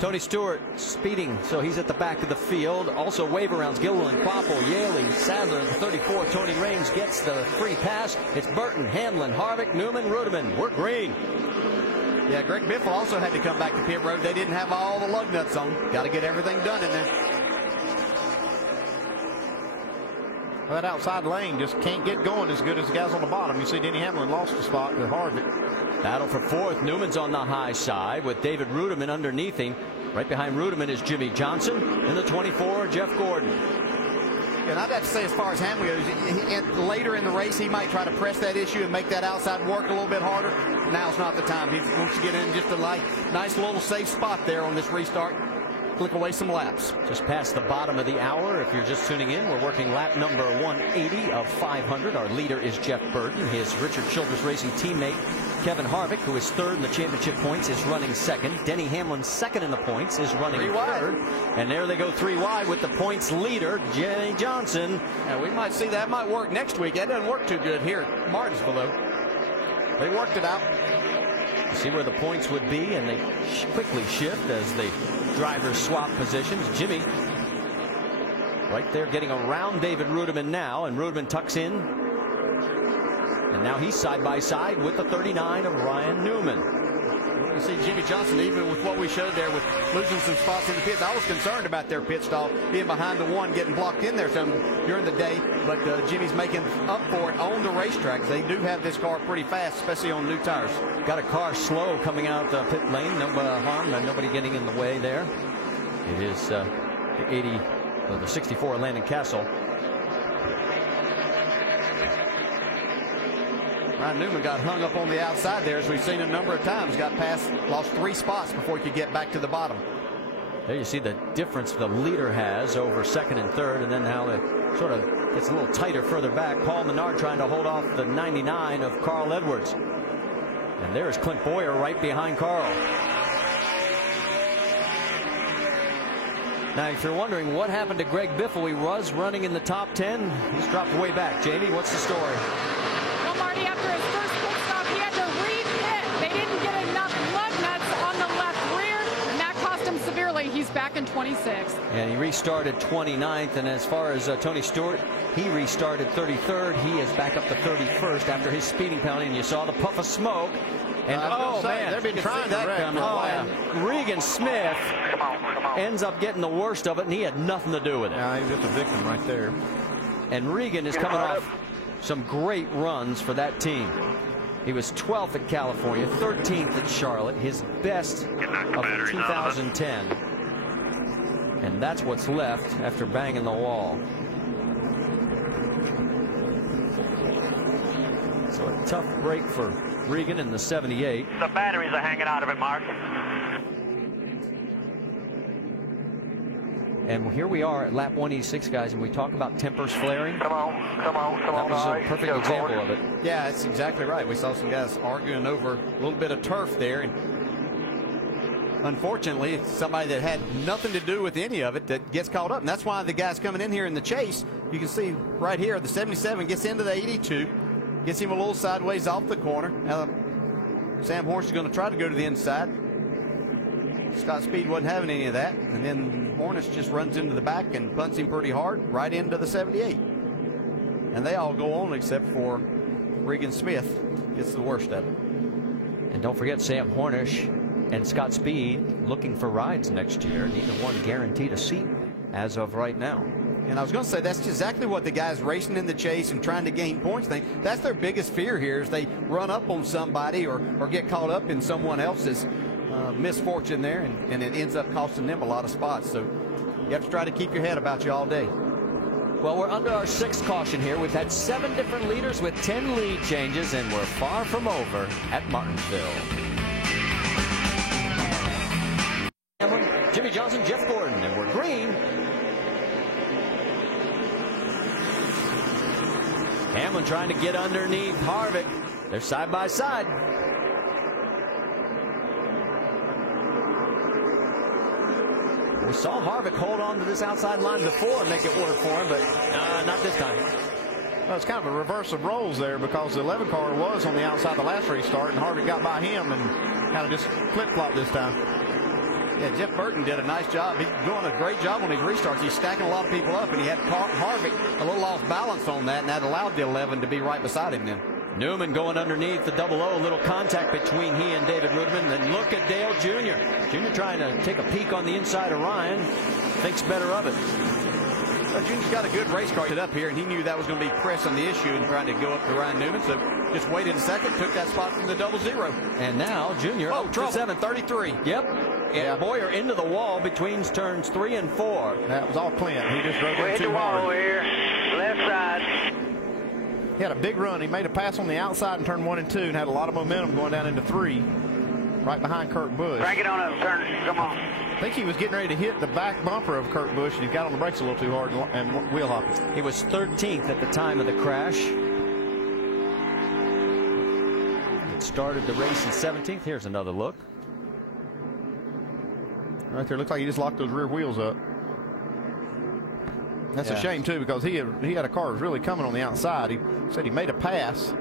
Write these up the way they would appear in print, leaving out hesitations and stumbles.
Tony Stewart speeding, so he's at the back of the field. Also wave arounds, Gilliland, Kvapil, Yaley, Sadler, the 34. Tony Raines gets the free pass. It's Burton, Hamlin, Harvick, Newman, Ruderman. We're green. Yeah, Greg Biffle also had to come back to pit road. They didn't have all the lug nuts on. Got to get everything done in there. Well, that outside lane just can't get going as good as the guys on the bottom. You see Denny Hamlin lost a spot to Harvick. Battle for fourth. Newman's on the high side with David Ruderman underneath him. Right behind Ruderman is Jimmy Johnson. In the 24, Jeff Gordon. And I'd have to say, as far as Hamlin goes, later in the race, he might try to press that issue and make that outside work a little bit harder. Now's not the time. He wants to get in just a nice little safe spot there on this restart. Click away some laps. Just past the bottom of the hour. If you're just tuning in, we're working lap number 180 of 500. Our leader is Jeff Burton. His Richard Childress Racing teammate Kevin Harvick, who is third in the championship points, is running second. Denny Hamlin, second in the points, is running third. And there they go, 3 wide with the points leader, Jimmy Johnson. Yeah, we might see that might work next week. That doesn't work too good here at Martinsville, though. They worked it out. See where the points would be, and they quickly shift as the drivers swap positions. Jimmy right there getting around David Ruderman now, and Ruderman tucks in. And now he's side by side with the 39 of Ryan Newman. You see Jimmy Johnson, even with what we showed there with losing some spots in the pits. I was concerned about their pit stall being behind the one, getting blocked in there some during the day. But Jimmy's making up for it on the racetrack. They do have this car pretty fast, especially on new tires. Got a car slow coming out the pit lane. No harm, nobody getting in the way there. It is the 64 Landon Castle. Ryan Newman got hung up on the outside there, as we've seen a number of times. Got past, lost 3 spots before he could get back to the bottom. There you see the difference the leader has over second and third, and then how it sort of gets a little tighter further back. Paul Menard trying to hold off the 99 of Carl Edwards. And there's Clint Bowyer right behind Carl. Now, if you're wondering what happened to Greg Biffle, he was running in the top 10. He's dropped way back. Jamie, what's the story? Well, Marty, after his first pit stop, he had to re-pit. They didn't get enough lug nuts on the left rear, and that cost him severely. He's back in 26th. And he restarted 29th. And as far as Tony Stewart, he restarted 33rd. He is back up to 31st after his speeding penalty. And you saw the puff of smoke. And oh man, they've been trying that coming. And Regan Smith ends up getting the worst of it, and he had nothing to do with it. Yeah, he's just a victim right there. And Regan is coming off some great runs for that team. He was 12th at California, 13th at Charlotte, his best of 2010. And that's what's left after banging the wall. So a tough break for Regan in the 78. The batteries are hanging out of it, Mark. And here we are at lap 186, guys, and we talk about tempers flaring. Come on. That was a perfect example of it. Yeah, that's exactly right. We saw some guys arguing over a little bit of turf there. And unfortunately, it's somebody that had nothing to do with any of it that gets caught up. And that's why the guys coming in here in the chase, you can see right here, the 77 gets into the 82. Gets him a little sideways off the corner. Now, Sam Hornish is going to try to go to the inside. Scott Speed wasn't having any of that. And then Hornish just runs into the back and punts him pretty hard right into the 78. And they all go on except for Regan Smith gets the worst of it. And don't forget Sam Hornish and Scott Speed looking for rides next year. Neither one guaranteed a seat as of right now. And I was going to say, that's exactly what the guys racing in the chase and trying to gain points think. That's their biggest fear here, is they run up on somebody or get caught up in someone else's misfortune there, and it ends up costing them a lot of spots. So you have to try to keep your head about you all day. Well, we're under our 6th caution here. We've had 7 different leaders with 10 lead changes, and we're far from over at Martinsville. Jimmy Johnson, Jeff Gordon, and we're green. Hamlin trying to get underneath Harvick. They're side by side. We saw Harvick hold on to this outside line before and make it work for him, but not this time. Well, it's kind of a reverse of roles there, because the 11 car was on the outside the last restart, and Harvick got by him and kind of just flip-flopped this time. Yeah, Jeff Burton did a nice job. He's doing a great job on his restarts. He's stacking a lot of people up, and he had Harvick a little off balance on that, and that allowed the 11 to be right beside him then. Newman going underneath the double-O, a little contact between he and David Ruderman. And look at Dale Jr. Jr. trying to take a peek on the inside of Ryan. Thinks better of it. Well, Jr.'s got a good race car up here, and he knew that was going to be pressing the issue and trying to go up to Ryan Newman. So just waited a second, took that spot from the 00. And now Jr. Oh, trouble. 733. Yep. And Boyer into the wall between turns 3 and 4. That was all Clint. He just drove We in hit too the wall hard. here. Left side. He had a big run. He made a pass on the outside in turn 1 and 2 and had a lot of momentum going down into 3, right behind Kurt Busch. Crank it on up, turn. Come on. I think he was getting ready to hit the back bumper of Kurt Busch, and he got on the brakes a little too hard and wheel hopped it. He was 13th at the time of the crash. It started the race in 17th. Here's another look. Right there, looks like he just locked those rear wheels up. That's a shame too, because he had a car that was really coming on the outside. He said he made a pass.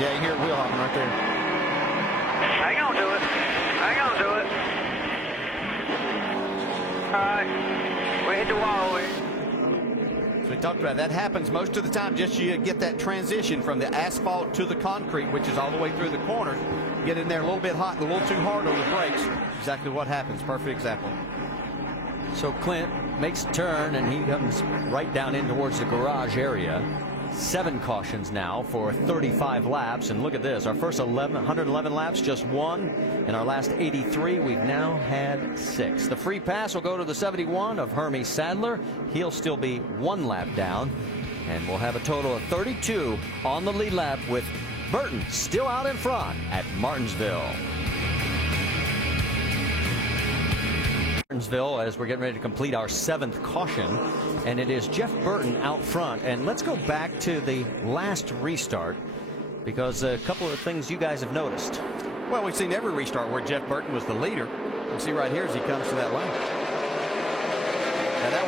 Yeah, you hear it wheel hopping right there. Hang on to it. Hang on to it. All right. We hit the wall here. So we talked about that happens most of the time. Just you get that transition from the asphalt to the concrete, which is all the way through the corner. Get in there a little bit hot and a little too hard on the brakes. Exactly what happens. Perfect example. So Clint makes a turn, and he comes right down in towards the garage area. 7 cautions now for 35 laps. And look at this. Our first 111 laps, just 1. In our last 83, we've now had 6. The free pass will go to the 71 of Hermie Sadler. He'll still be 1 lap down. And we'll have a total of 32 on the lead lap, with Burton still out in front at Martinsville. As we're getting ready to complete our 7th caution, and it is Jeff Burton out front. And let's go back to the last restart, because a couple of things you guys have noticed. Well, we've seen every restart where Jeff Burton was the leader. You see right here as he comes to that lane. Now that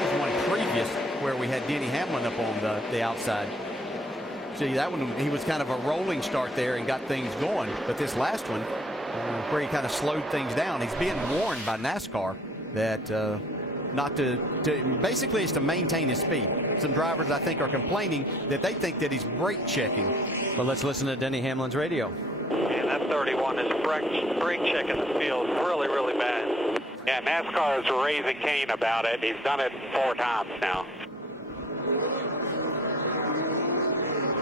was one previous where we had Denny Hamlin up on the outside. See, that one, he was kind of a rolling start there and got things going. But this last one, where he kind of slowed things down, he's being warned by NASCAR that not to basically is to maintain his speed. Some drivers, I think, are complaining that they think that he's brake checking. Well, let's listen to Denny Hamlin's radio. And that 31 is brake checking the field really, really bad. Yeah, NASCAR is raising Cain about it. He's done it 4 times now.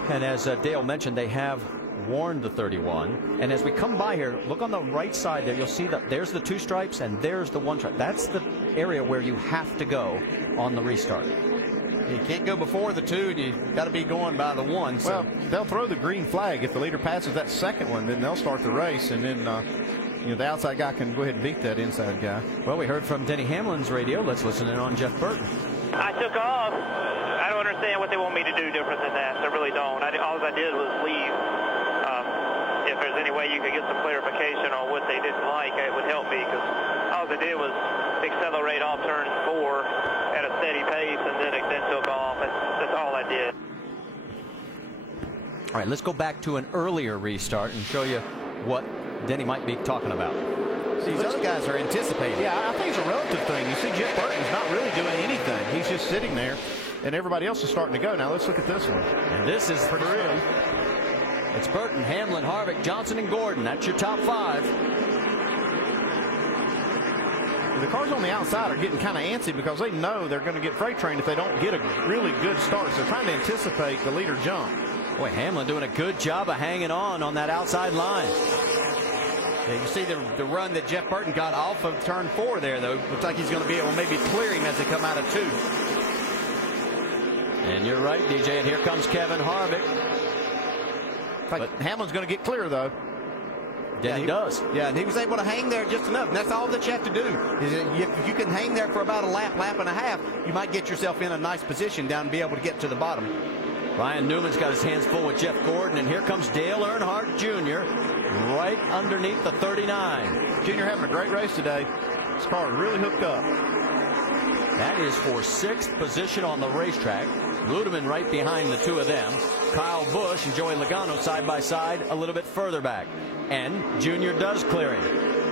And as Dale mentioned, they have warned the 31. And as we come by here, look on the right side there. You'll see that there's the 2 stripes and there's the 1 stripe. That's the area where you have to go on the restart. You can't go before the 2, and you got to be going by the 1. So. Well, they'll throw the green flag if the leader passes that second one. Then they'll start the race, and then the outside guy can go ahead and beat that inside guy. Well, we heard from Denny Hamlin's radio. Let's listen in on Jeff Burton. I took off. I don't understand what they want me to do different than that. I really don't. All I did was leave. If there's any way you could get some clarification on what they didn't like, it would help me, because all I did was accelerate off turn 4 at a steady pace and then took off. That's all I did. All right, let's go back to an earlier restart and show you what Denny might be talking about. These other guys are anticipating. Yeah, I think it's a relative thing. You see, Jeff Burton's not really doing anything. He's just sitting there, and everybody else is starting to go. Now let's look at this one. And this is pretty real. It's Burton, Hamlin, Harvick, Johnson, and Gordon. That's your top 5. The cars on the outside are getting kind of antsy because they know they're going to get freight trained if they don't get a really good start. So they're trying to anticipate the leader jump. Boy, Hamlin doing a good job of hanging on that outside line. Yeah, you see the run that Jeff Burton got off of turn 4 there, though. Looks like he's going to be able to maybe clear him as they come out of 2. And you're right, DJ, and here comes Kevin Harvick. But Hamlin's going to get clear, though. Denny does. Yeah, and he was able to hang there just enough. And that's all that you have to do. Is if you can hang there for about a lap and a half, you might get yourself in a nice position down and be able to get to the bottom. Ryan Newman's got his hands full with Jeff Gordon, and here comes Dale Earnhardt Jr. right underneath the 39. Junior having a great race today. His car is really hooked up. That is for 6th position on the racetrack. Ludeman right behind the two of them. Kyle Busch and Joey Logano side by side a little bit further back. And Junior does clear him.